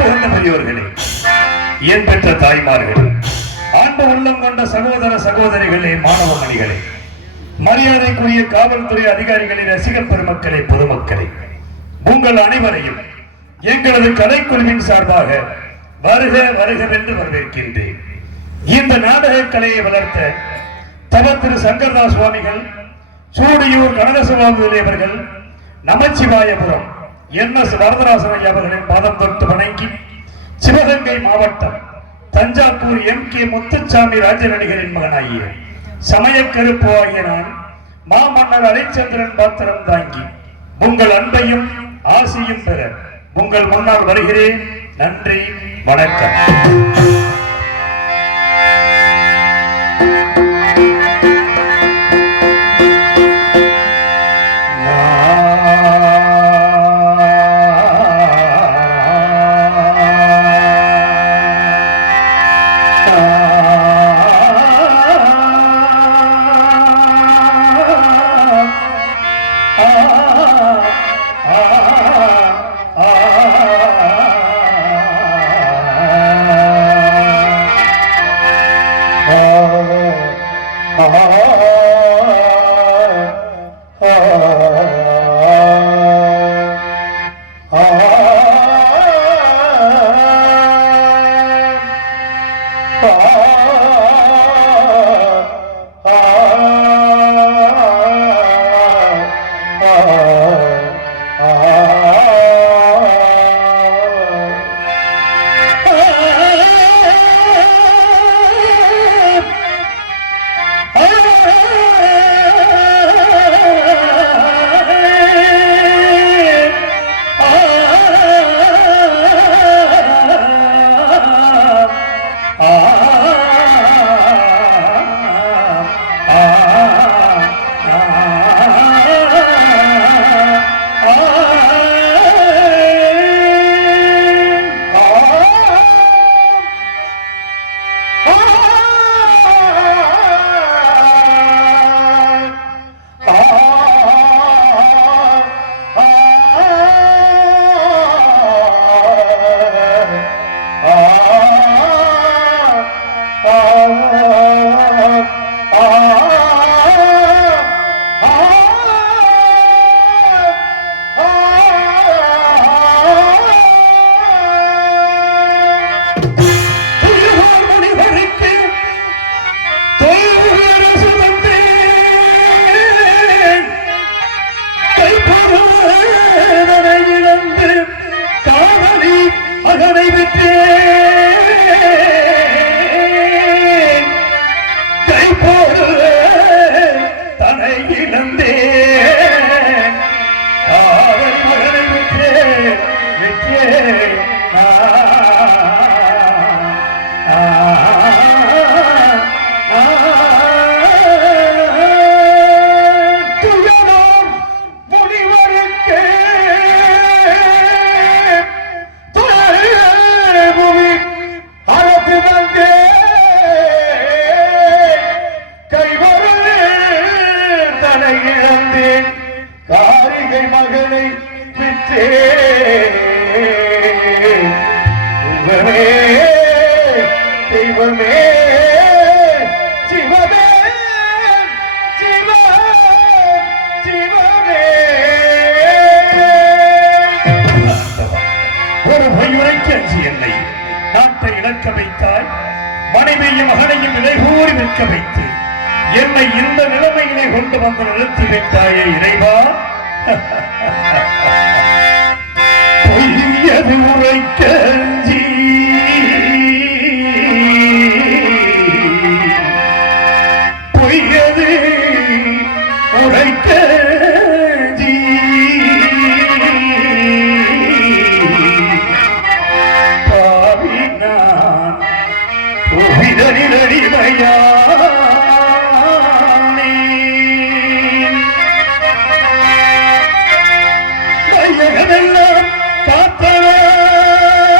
புகழ்ந்த பெரியோர்களே, என் பெற்ற தாய்மார்களே, ஆண்டு உள்ளம் கொண்ட சகோதர சகோதரிகளே, மாணவ மணிகளே, மரியாதைக்குரிய காவல்துறை அதிகாரிகளே, ரசிக பெருமக்களே, பொதுமக்களே, உங்கள் அனைவரையும் எங்களது கலைக்குழுவின் சார்பாக வருக வருகவென்று வரவேற்கின்றேன். இந்த நாடக கலையை வளர்த்த தவ திரு சங்கரதாஸ் சுவாமிகள், சூடியூர் கனகசபாபதி அவர்கள், நமச்சிவாயபுரம் என்.எஸ். வரதராசன் ஐயா அவர்களின் பாதம் தொட்டு வணங்கி, சிவகங்கை மாவட்டம் தஞ்சாவூர் M.K. முத்துச்சாமி ராஜநடிகரின் மகனாகிய சமயக்கருப்பு ஆகிய நான் மாமன்னர் அரிச்சந்திரன் பாத்திரம் தாங்கி உங்கள் அன்பையும் ஆசியும் பெற உங்கள் முன்னால் வருகிறேன். நன்றி, வணக்கம். என்னை இந்த நிலைமையிலே கொண்டு வந்து நிறுத்தி வைத்தாயே இறைவா. பொய்யது உரைக்க பொய்யது உரைக்க பாவினான் புவிதனிலடிமையா காத்தவன்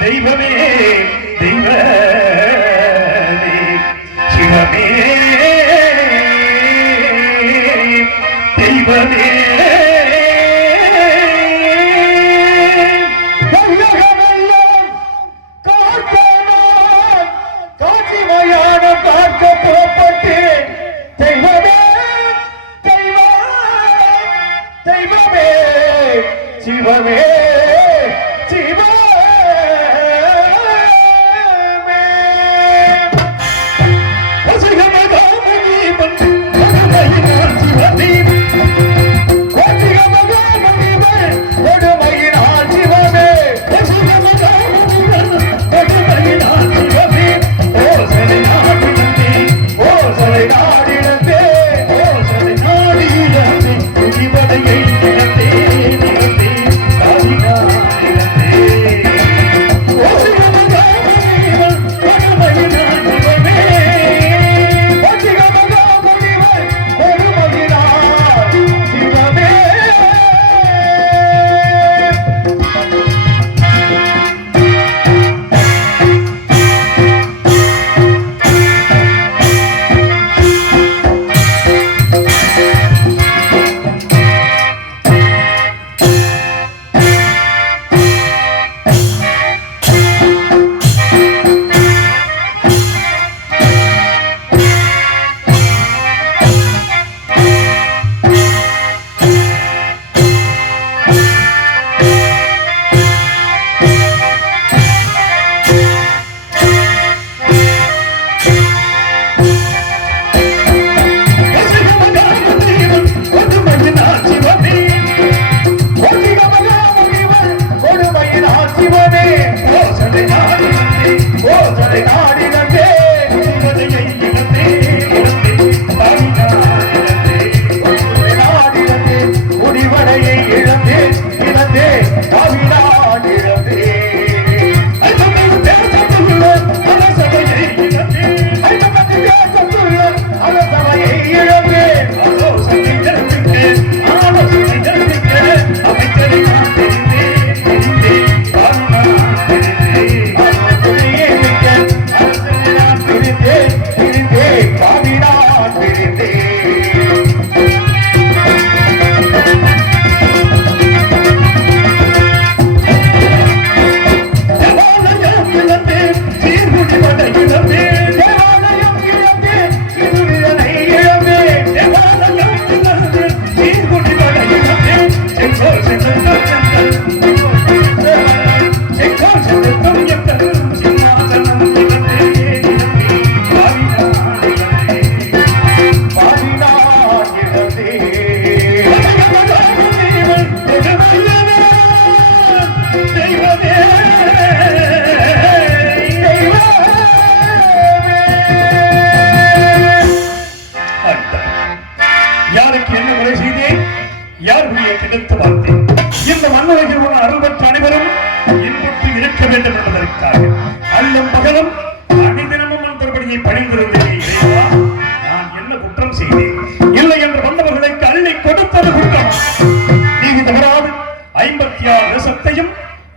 தெய்வமே தெய்வமே சிவமே தெய்வமே சிவமே சிவமே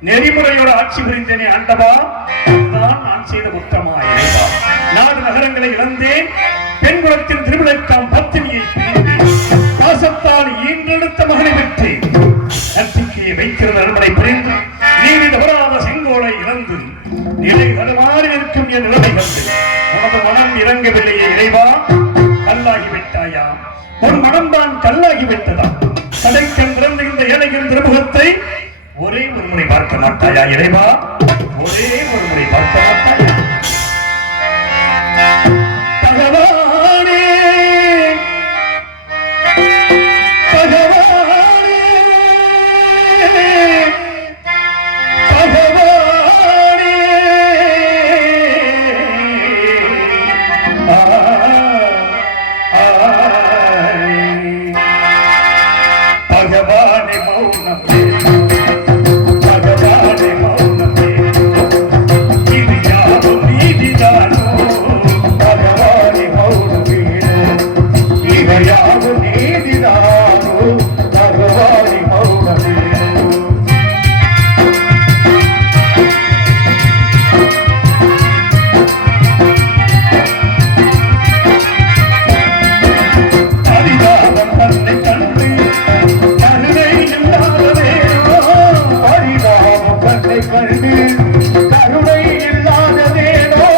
நெறிமுறையோடு ஆட்சி புரிந்தேனே ஆண்டவா, தான் நான் செய்த குற்றமா இறைவா. நாடு நகரங்களை இழந்தேன், பெண்குலத்தின் திருவிழக்காம் பத்தினியை பிரிந்தேன், பாசத்தால் ஈன்றெடுத்த மகனை பெற்றேன், நம்பிக்கையை வைக்கிறது அறுவடை புரிந்து நீதி தவறாத செங்கோலை இழந்து நிலை தடுமாறி நிற்கும் என் நிலைமை கண்டு உனது மனம் இறங்கவில்லையே இறைவா. கல்லாகிவிட்டாயா? உன் மனம்தான் கல்லாகிவிட்டதா? கடைக்கென்றிருந்த இந்த ஏழையின் திருமுகத்தை ஒரே ஒரு முறை பார்க்க மாட்டாயா இறைவா? ஒரே ஒரு முறை பார்க்க மாட்டாயா? பகவானே பகவானே பகவானே பகவானே மௌனமே Oh கண்டு கருணை இல்லாததேனோ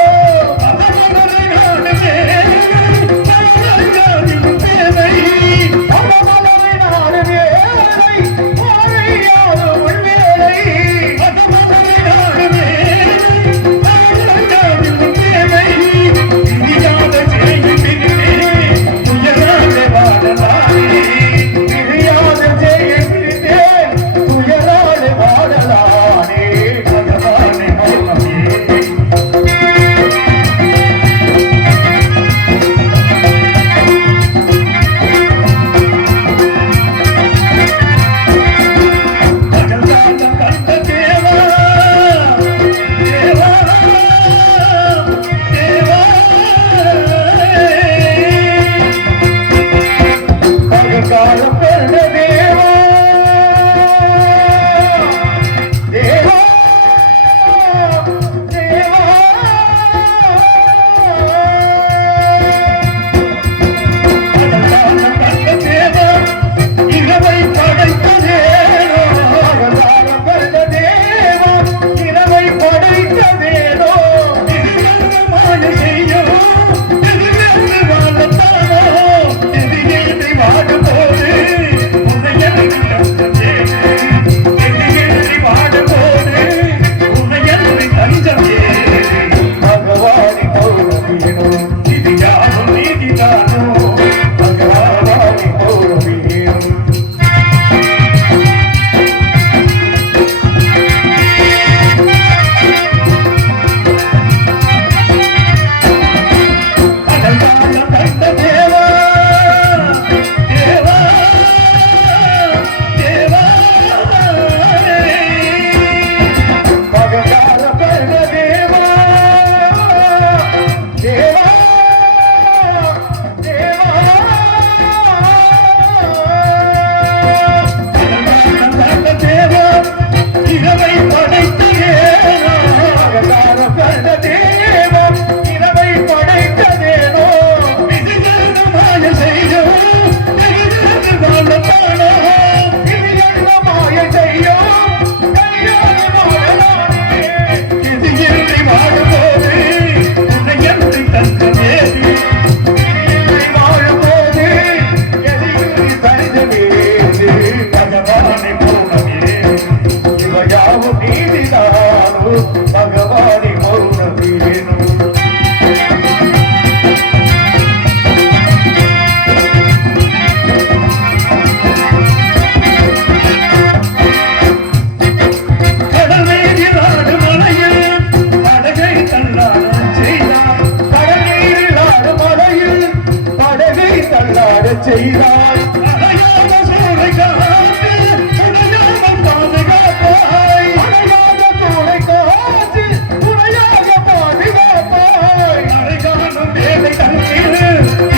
செய்தாய் அடையாத சூளை காத்து துணையாமல் பாதுகாப்பாய் அடையாத சூளை காத்து துணையாக பாதுகாப்பாய் அடைகாணும் வேலை தன்னில்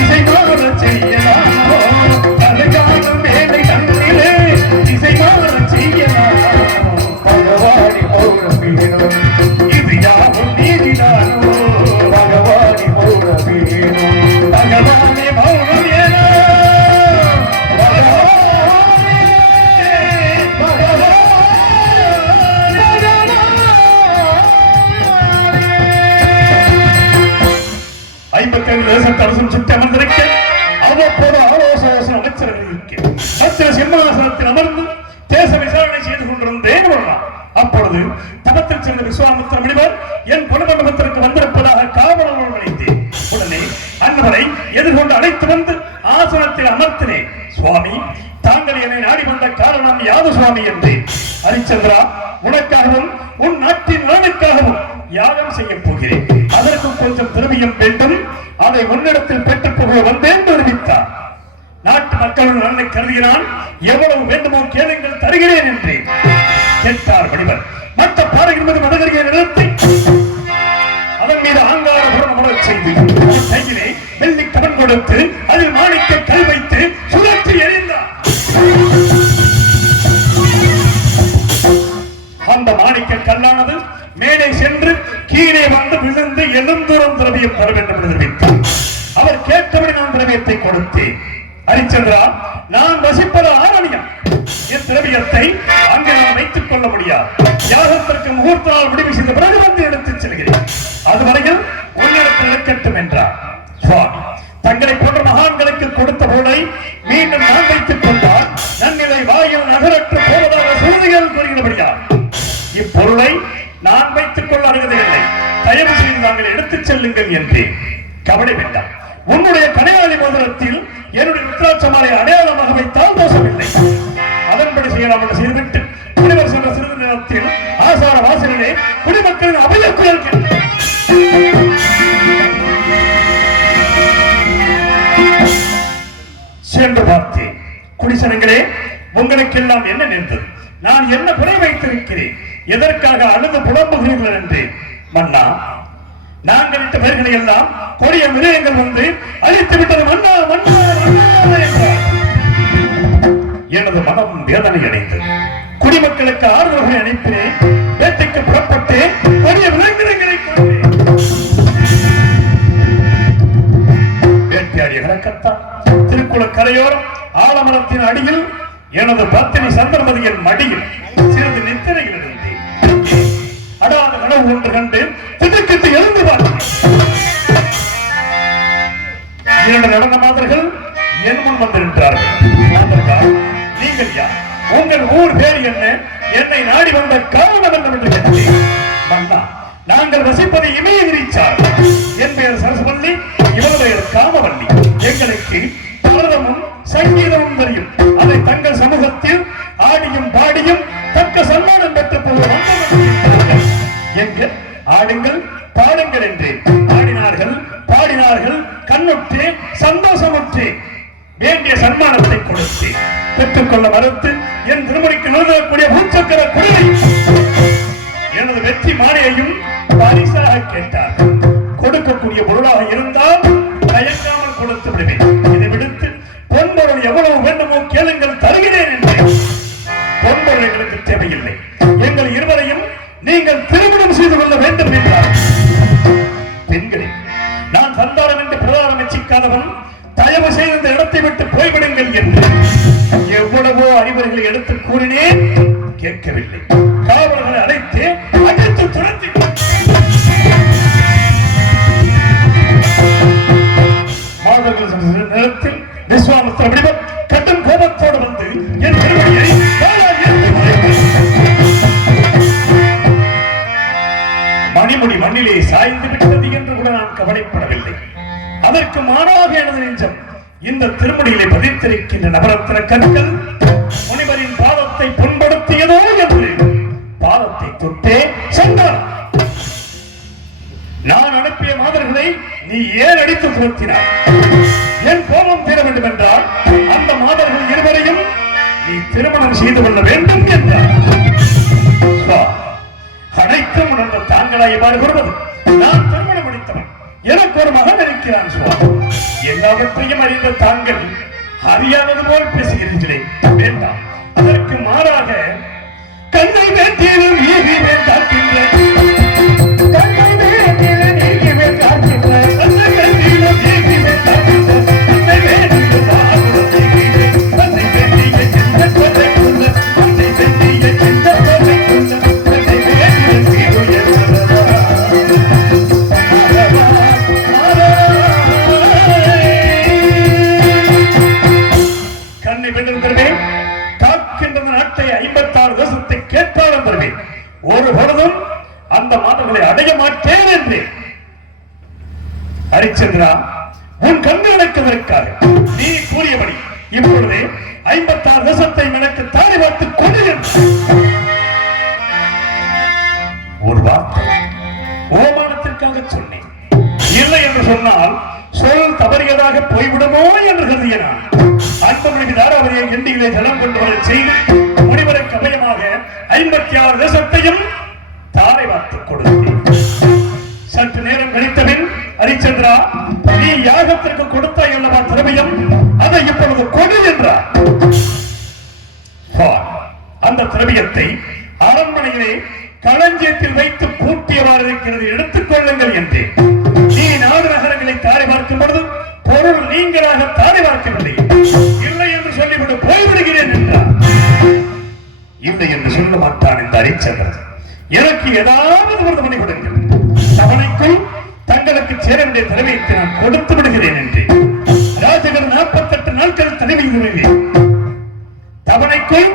இசை மாற செய்யலாமோ அடைகாணும் வேலை தன்னில் இசை மாற செய்யலாமோ பகவானி பௌர்ணமியினும் இது யாவும் நீதிதானோ பகவானி பௌர்ணமியினும் பகவானி பௌர்ணமி தேசத்தரசும் சுற்றி அமர்ந்திருக்க அவ்வப்போது ஆலோசனை அமைச்சர்கள் இருக்க மத்திய சிம்மாசனத்தில் அமர்ந்து தேச விசாரணை செய்து கொண்டிருந்தேன். அப்பொழுது தபத்தில் சென்ற விஸ்வாமித்திர முனிவர் என் குடும்பத்திற்கு வந்திருப்பதாக காவலர்கள் அழைத்தேன். உடனே அன்னவரை எதிர்கொண்டு அழைத்து வந்து ஆசனத்தில் அமர்த்தினேன். சுவாமி, தாங்கள் என்னை நாடி வந்த காரணம் யாது சுவாமி என்றேன். ஹரிச்சந்திரா, உனக்காகவும் உன் நாட்டின் நலனுக்காகவும் யாகம் செய்ய போகிறேன். அதற்கு கொஞ்சம் திரவியம் வேண்டும். அதை உன்னிடத்தில் பெற்றுப் போக வந்தேன் தெரிவித்தார். நாட்டு மக்களுடன் நலனை கருதுகிறான். எவ்வளவு வேண்டுமோ கேளுங்கள், தருகிறேன் என்றேன். கேட்டார் முனிவர். மற்ற பாறைகள் மீது மதகரியை நிறுத்தி அதன் மீது ஆங்காரபுரம் அமரச் செய்து கையிலே வெள்ளி கவன் கொடுத்து அதில் மாணிக்க கல் வைத்து சுழற்றி எறிந்தார். அந்த மாணிக்க கல்லானது மேலே சென்று கீழே வந்து விழுந்து எழுந்தூரம் திரவியம் தர வேண்டும் என்று தெரிவித்தார். அவர் கேட்டபடி நான் திரவியத்தை கொடுத்தேன். ஹரிச்சந்திரா, நான் வசிப்பது ஆரணியம். இத்திரவியத்தை அங்கே நான் வைத்துக் கொள்ள முடியாது. யாகத்திற்கு முகூர்த்த நாள் முடிவு செய்த பிறகு வந்து எடுத்துச் செல்கிறேன். அதுவரையில் உன்னிடத்தில் இருக்கட்டும் என்றார். சுவாமி தங்களை போன்ற மகான்களுக்கு கொடுத்த பொருளை மீண்டும் நான் வைத்துக் கொண்டால் நன்னிலை வாயில் நகரற்று போவதாக சூழ்நிலைகள் கூறுகிறபடியார் இப்பொருளை நான் வைத்துக் கொள்ள அருகதையில்லை. தயவு செய்து நாங்கள் எடுத்துச் செல்லுங்கள் என்றேன். கவலை வேண்டாம். உன்னுடைய கடையாளி மோதிரத்தில் என்னுடைய ருத்ராட்சமாலை அடையாளமாக வைத்தால் தோஷமில்லை. அதன்படி செய்யலாம் என்று செய்துவிட்டு குடிவர் சென்ற சிறிது நேரத்தில் ஆசார வாசலிலே குடிமக்களின் அபய குரல் சென்று பார்த்தேன். குடிசனங்களே, உங்களுக்கெல்லாம் என்ன நேர்ந்தது? நான் என்ன குறை வைத்திருக்கிறேன்? எதற்காக அழுது புலம்புகிறீர்கள் என்றேன். மன்னா, நாங்கள் இட்ட பெயர்களை எல்லாம் கொடிய மிருகங்கள் வந்து அழித்து விட்டது மன்னா மன்னா என்றார். எனது மனம் வேதனை அடைந்தது. குடிமக்களுக்கு ஆறுதல்களை அனுப்பினேன். வேட்டைக்கு புறப்பட்டு கொடிய விலங்கினங்களை கொண்டேன். வேட்டையாடிய கலக்கத்தான் திருக்குள கரையோரம் ஆலமரத்தின் அடியில் எனது பத்தினி சந்திரமதியின் மடியில் சிறிது நித்திரையில் இருந்தேன். அடாத கனவு ஒன்று கண்டு திடுக்கிட்டு எழுந்து பார்த்தேன். இரண்டு நடன மாதர்கள் என் முன் வந்திருக்கிறார்கள். நீங்கள் யார்? உங்கள் ஊர் பேர் என்ன? என்னை நாடி வந்த காரணம் என்னவென்று கேட்டேன். மன்னா, நாங்கள் வசிப்பது இமயகிரிச்சார். என் பெயர் சரஸ்வல்லி, இவள் பெயர் காமவல்லி. எங்களுக்கு பரதமும் சங்கீதமும் தெரியும். அதை தங்கள் சமூகத்தில் ஆடியும் பாடியும் தக்க சன்மானம் பெற்று போவோம். எங்க ஆடுங்கள் பாடுங்கள் என்றேன். ஆடினார்கள் பாடினார்கள். கண்ணுற்று சந்தோஷமுற்று வேண்டிய சன்மானத்தை கொடுத்து பெற்றுக்கொள்ள மறுத்து என் திருமணிக்கு நிறுவக்கூடிய பூச்சக்கர குடியை எனது வெற்றி மாலையையும் பரிசாக கேட்டார். கொடுக்கக்கூடிய பொருளாக இருந்தால் தயங்காமல் கொடுத்து விடுவேன். இதை விடுத்து பொன்பொருள் எவ்வளவு வேண்டுமோ கேளுங்கள், தருகிறேன் என்றேன். பொன்பொருள் எங்களுக்கு தேவையில்லை. எங்கள் இருவரையும் நீங்கள் திருமணம் செய்து கொள்ள வேண்டும் என்றார். பெண்களே, நான் சந்தானம் என்று பிரதானம் வச்சிக்காதவன், தயவு செய்து இந்த இடத்தை விட்டு போய்விடுங்கள் என்று எவ்வளவோ அறிவுரைகளை எடுத்து கூறினேன். கேட்கவில்லை. காவலர்களை அழைத்து அழைத்து துரத்தி மாதர்கள் நேரத்தில் விஸ்வாமித்திர வடிவம் கட்டும் கோபத்தோடு வந்து என் திருவடியை மணிமுடி மண்ணிலே சாய்ந்து விட்டது என்று கூட நான் கவலைப்படவில்லை. அதற்கு மாறாக எனது நெஞ்சம் இந்த திருமுடியிலே பதித்திருக்கின்ற நவரத்தின கற்கள் முனிவரின் பாதத்தை புண்படுத்தியதோ என்று பாதத்தை தொட்டே சென்றார். நான் அனுப்பிய மாதர்களை நீ ஏன் அடித்து துரத்தினார்? என் கோபம் தீர வேண்டும் என்றால் அந்த மாதர்கள் இருவரையும் நீ திருமணம் செய்து கொள்ள வேண்டும் என்றார். அனைத்தும் உணர்ந்த தாங்களா எவ்வாறு கூறுவது? நான் திருமணம் முடித்தவன், எனக்கு ஒரு மகன் இருக்கிறான். சுவாமி, எல்லாவற்றையும் அறிந்த தாங்கள் அறியாதது போல் பேசுகிறீர்களே. வேண்டாம். அதற்கு மாறாக கண்ணை வேண்டியதும் நீதி வேண்டாக்கின்ற கண்ணை வேண்டியதும் நீதி வேண்டாக்கின்ற கண்ணை வேண்டியதும் நீதி வேண்டாக்கின்ற கண்ணை வேண்டிய பாகுரம் செய்கிறேன். கண்ணை வேண்டிய சின்ன கொலை கொள்ள கண்ணை வேண்டிய சின்ன கொலை கொள்ள கண்ணை வேண்டிய சீருய கண்ணை வென்றிருக்கிறேன். காக்கின்ற நாட்டை 56 தேசத்தை கேட்டாலும் தருவேன். ஒரு பொழுதும் அந்த மாதங்களை அடைய மாட்டேன் என்றேன். ஹரிச்சந்திரா, உன் கண்ணு அடைக்கதற்காக நீ கூறியபடி இப்பொழுது 56 தேசத்தை எனக்கு தாடி பார்த்து கொண்டு ஒரு வார்த்தை ஓமானத்திற்காக சொன்னேன். இல்லை என்று சொன்னால் சொல் தவறியதாக போய்விடுமோ என்று கருதிய நான் அன்புமணி தாராவதியை எண்டியிலே ஜலம் கொண்டு வர செய்து முனிவருக்கு அபயமாக 56 தேசத்தையும் தாரை வார்த்து கொடுத்தேன். சற்று நேரம் கழித்தபின், ஹரிச்சந்திரா, நீ யாகத்திற்கு கொடுத்தாய் அல்லவா திரவியம், அதை இப்பொழுது கொடு என்றார். அந்த திரவியத்தை அரண்மனையிலே களஞ்சியத்தில் வைத்து பூட்டியவாறு இருக்கிறது, எடுத்துக் கொள்ளுங்கள் என்றேன். நீ நாடு நகரங்களை தாரை பார்க்கும் பொழுது பொருள் நீங்களாக தாரை பார்க்கவில்லை. இல்லை என்று சொல்லிவிட்டு போய்விடுகிறேன் என்றார். இல்லை என்று சொல்ல மாட்டான் இந்த ஹரிச்சந்திரன். எனக்கு ஏதாவது ஒரு மணி கொடுங்கள், தவணைக்குள் தங்களுக்கு சேர வேண்டிய தலைமையை நான் கொடுத்து விடுகிறேன் என்று ராஜகர் 48 நாட்கள் தலைமை விடுவேன். தவணைக்குள்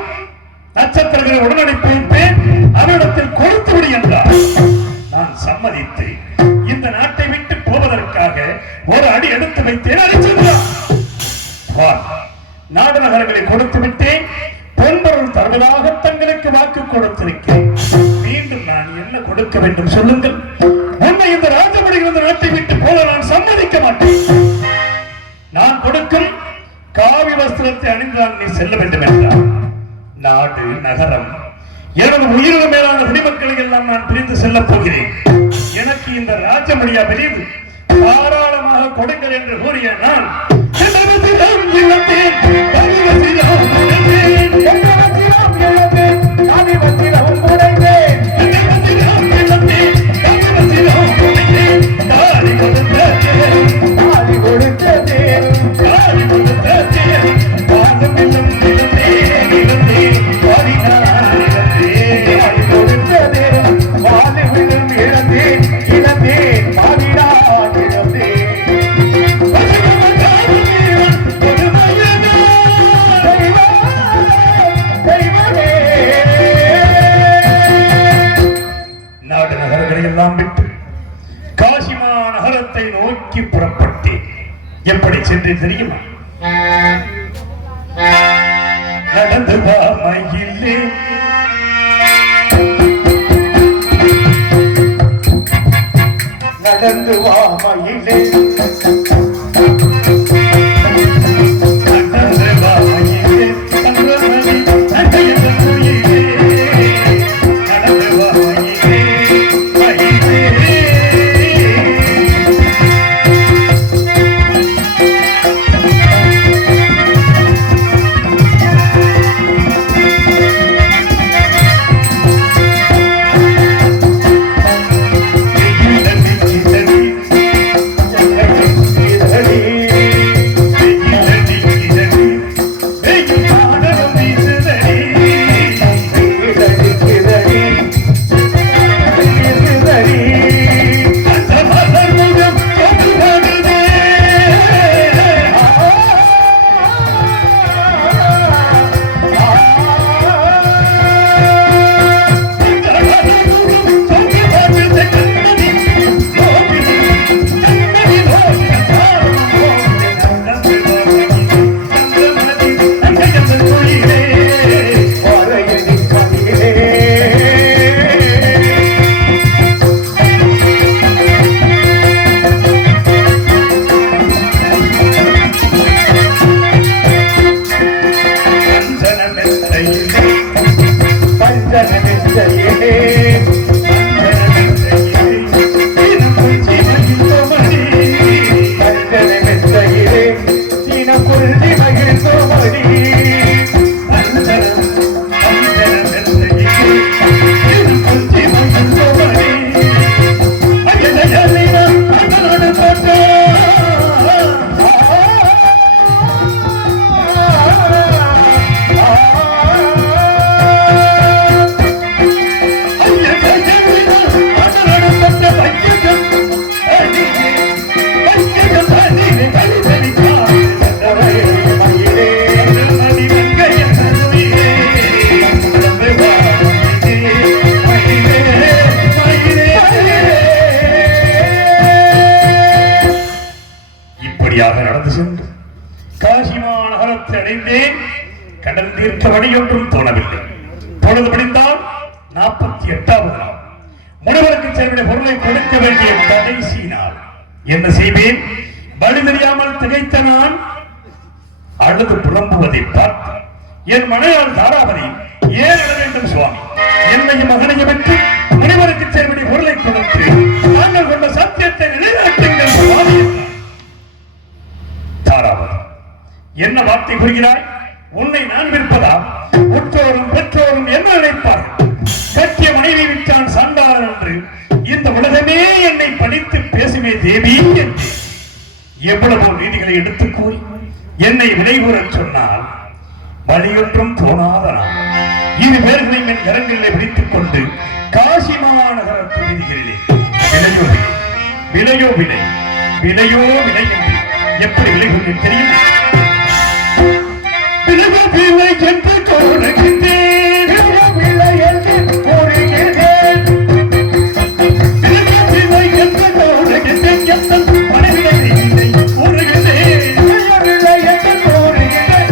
நட்சத்திரங்களை உடனடிப்பு வைப்பேன், அவரிடத்தில் கொடுத்து விடு என்றார். நான் சம்மதித்து இந்த நாட்டை விட்டு போவதற்காக ஒரு அடி எடுத்து வைத்தேன். ஹரிச்சந்திரன், நாடு நகரங்களை கொடுத்து விட்டேன், பொன்பொருள் தருவதாக தங்களுக்கு வாக்கு கொடுத்திருக்கிறேன். மீண்டும் நான் என்ன கொடுக்க வேண்டும் சொல்லுங்கள். உன்னை இந்த ராஜபடியில் இந்த நாட்டை விட்டு போல நான் சம்மதிக்க மாட்டேன். நான் கொடுக்கும் காவி வஸ்திரத்தை அணிந்தான் நீ செல்ல வேண்டும் என்றார். நாடு நகரம் எனது உயிரிழ மேலான குடிமக்களை எல்லாம் நான் பிரிந்து செல்ல போகிறேன். எனக்கு இந்த ராஜமடியா பிரிவு தாராளமாக கொடுங்கள் என்று கூறிய நான் எல்லாம் விட்டு காசிமா நகரத்தை நோக்கி புறப்பட்டேன். எப்படி சென்று தெரியுமா? நடந்து வா மயிலே, நடந்து வா மயிலே, நடந்து சென்று காசிமா நகரத்தை அடைந்தேன். கடல் தீர்க்க வழியொன்றும் தோணவில்லை. பொழுது முடிந்தால் 48வது நாள், முனிவருக்கு செல்விட பொருளை கொடுக்க வேண்டிய கடைசி நாள். என்ன செய்வேன்? வழி தெரியாமல் திகைத்த நான் அழுது புலம்புவதை பார்த்து என் மனையால் தாராபதி ஏன் அழ வேண்டும் சுவாமி, என்னையும் மகனையும் பெற்று முனிவருக்கு செல்விட பொருளை கொடுத்து தாங்கள் கொண்ட சத்தியத்தை நிலைநாட்டுங்கள் சுவாமி. தாராபதி, என்ன வார்த்தை கூறுகிறாய்? உன்னை நான் விற்பதா? உற்றோரும் பெற்றோரும் என்ன நினைப்பார்கள்? கட்டிய மனைவி விட்டான் சண்டாளன் என்று இந்த உலகமே என்னை படித்து பேசுமே தேவி என்று எவ்வளவோ நீதிகளை எடுத்துக் கூறி என்னை விலை கூறச் சொன்னால் வழியொன்றும் தோணாத நான் இரு பேர்களையும் என் கரங்களிலே பிடித்துக் கொண்டு காசி மாநகரத்து வீதிகளிலே விலையோ விலை விலையோ விலை என்று எப்படி விலை கொண்டு தெரியும்? விலையோ விலை என்று கோருகின்றேன், விலை என்று கோருகிறேன், விலையோ விலை என்று கோருகின்றேன், எத்தன் பணவிலை கோருகின்றேன், விலை என்று கோருகின்றேன்,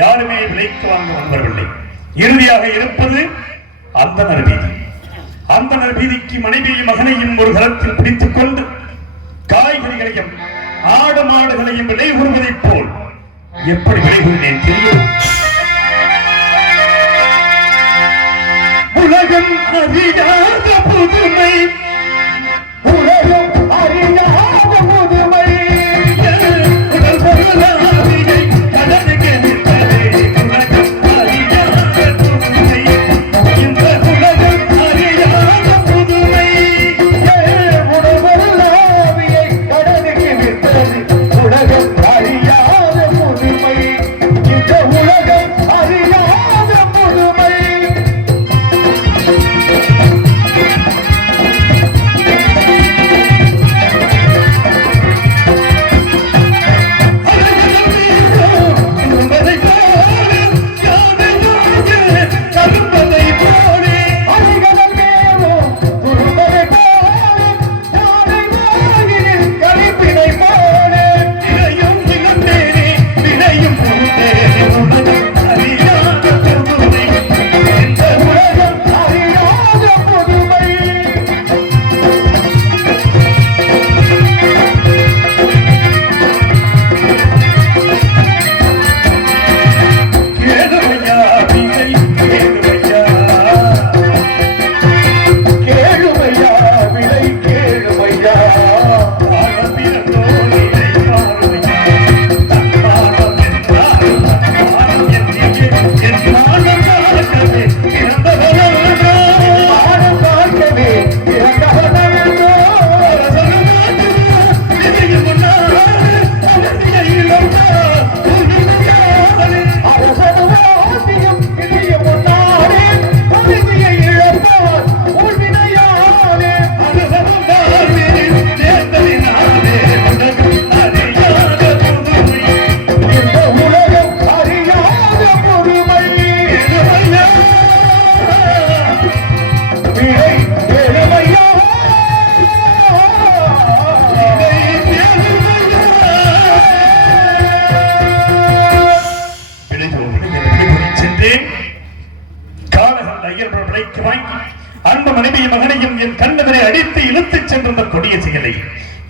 யாருமே விலைக்கு வாங்க முன்வரவில்லை. இறுதியாக இருப்பது அந்தனர் வீதி. அந்தனர் வீதிக்கு மனைவியும் மகனையும் ஒரு தளத்தில் பிடித்துக் கொண்டு காய்கறிகளையும் ஆடு மாடுகளையும் விலை கூறுவதைப் போல் எப்படி விலை கூறினேன் தெரியும்? உலகம் அறியாத புதுமை, உலகம் அறியாத புதுமை, உடல் பொருளாதிகை கடனுக்கு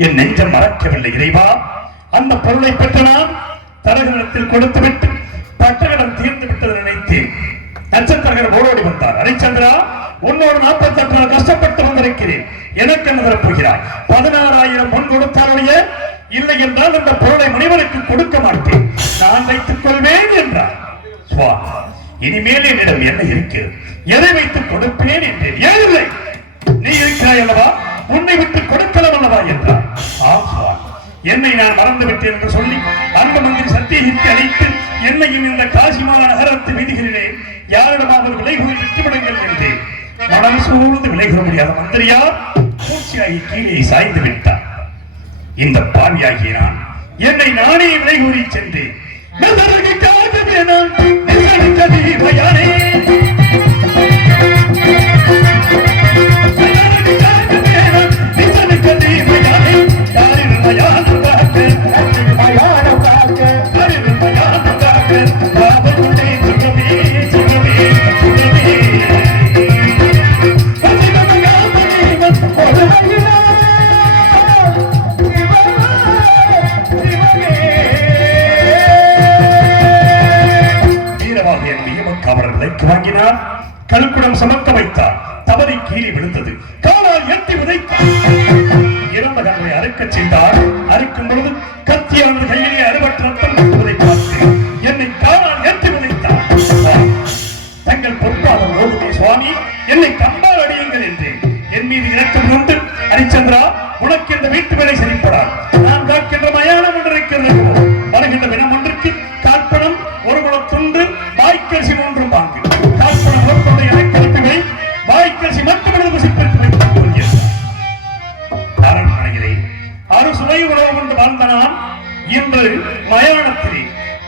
என் நெஞ்சம் மறக்கவில்லை இறைவா. அந்த பொருளை பெற்ற நான் தரகத்தில் கொடுத்துவிட்டு பட்டகடம் தீர்ந்து விட்டதை நினைத்து நட்சத்திரகர் ஓடோடி வந்தார். ஹரிச்சந்திரா, உன்னோடு 48 நாள் கஷ்டப்பட்டு வந்திருக்கிறேன், எனக்கு என்ன தரப்போகிறாய்? 16,000 பொன் கொடுத்தாருடைய, இல்லை என்றால் அந்த பொருளை முனிவனுக்கு கொடுக்க மாட்டேன், நான் வைத்துக் கொள்வேன் என்றார். இனிமேல் என்னிடம் என்ன இருக்கிறது, எதை வைத்து கொடுப்பேன் என்றேன். ஏதில்லை, நீ இருக்கிறாய் அல்லவா, உன்னை விட்டு கொடுக்கலாம் அல்லவா என்றார். என்னை நான் மறந்து விட்டேன் என்று சொல்லி அந்த மந்திரி சத்தியத்தை அழைத்து என்னையும் இந்த காசிமா நகரத்து வீதிகளிலே யாரிடமாவது விலை கூறி விட்டுவிடுங்கள் என்றேன். மனம் சூழ்ந்து விலை கூற முடியாத மந்திரியார் பூச்சியாகி கீழே சாய்ந்து விட்டார். இந்த பாவியாகிய நான் என்னை நானே விலை கூறி சென்றேன். வாங்கினார், கல்குடம் சமக்க வைத்தார். தவறை கீழே விழுந்தது, காலால் எட்டி விதைத்தார். இறந்த கண்களை அறுக்கச் செய்தார். அறுக்கும் பொழுது கத்தியானது கையிலே அறுபற்ற ரத்தம் வருவதை பார்த்து என்னை காலால் எட்டி விதைத்தார். தங்கள் பொற்பாதம் ஓடுமே சுவாமி, என்னை கண்டால் அடியுங்கள் என்றேன். என் மீது இறக்கம் கொண்டு, ஹரிச்சந்திரா, உனக்கு இந்த வீட்டு வேலை சரிப்படாது. நான் காக்கின்ற மயானம் ஒன்று இருக்கிறது. வருகின்ற தினம் ஒன்றுக்கு காற்பணம், ஒரு குளத்துண்டு, வாய்க்கரிசி ஒன்றும் வாங்கு. காற்பணம் ஒருத்தோடு எனக்கு அனுப்பிவை, வாய்க்கரிசி மட்டும் புசிப்பிற்கு வைத்துக் கொள்கிறேன். அரண்மனையிலே அறுசுவை உணவு கொண்டு வாழ்ந்த நான் இன்று மயானத்திலே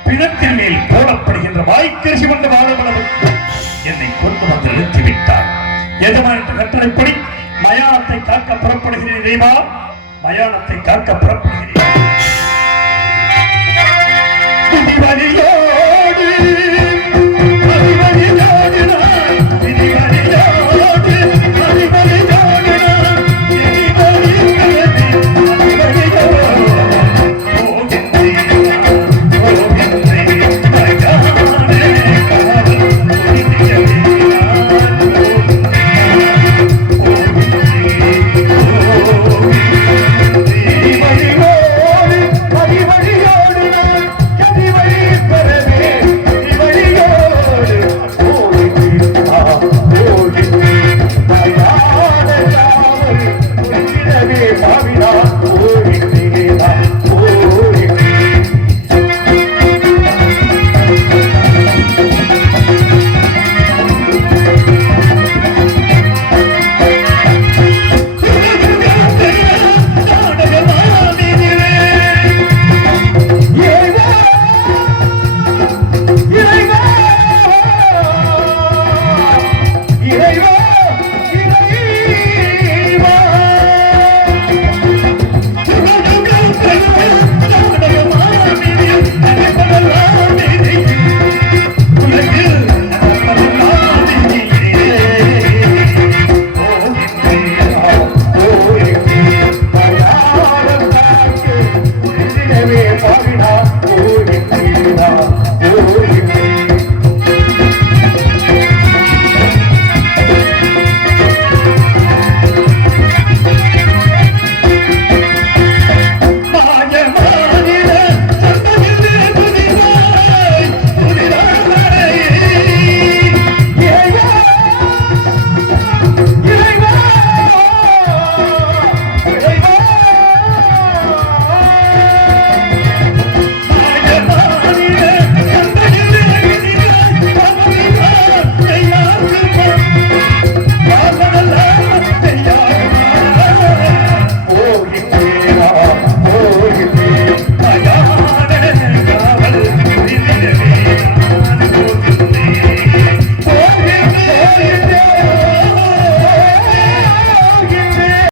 பிணத்தின் மேல் போடப்படுகின்ற வாய்க்கரிசி கொண்டு வாழப்படுவது என்னை கொண்டு வந்து நிறுத்திவிட்டார். எஜமானின் கட்டளைப்படி மயானத்தை காக்க புறப்படுகிறேன். தேவா, மயானத்தை காக்க புறப்படுகிறேன்.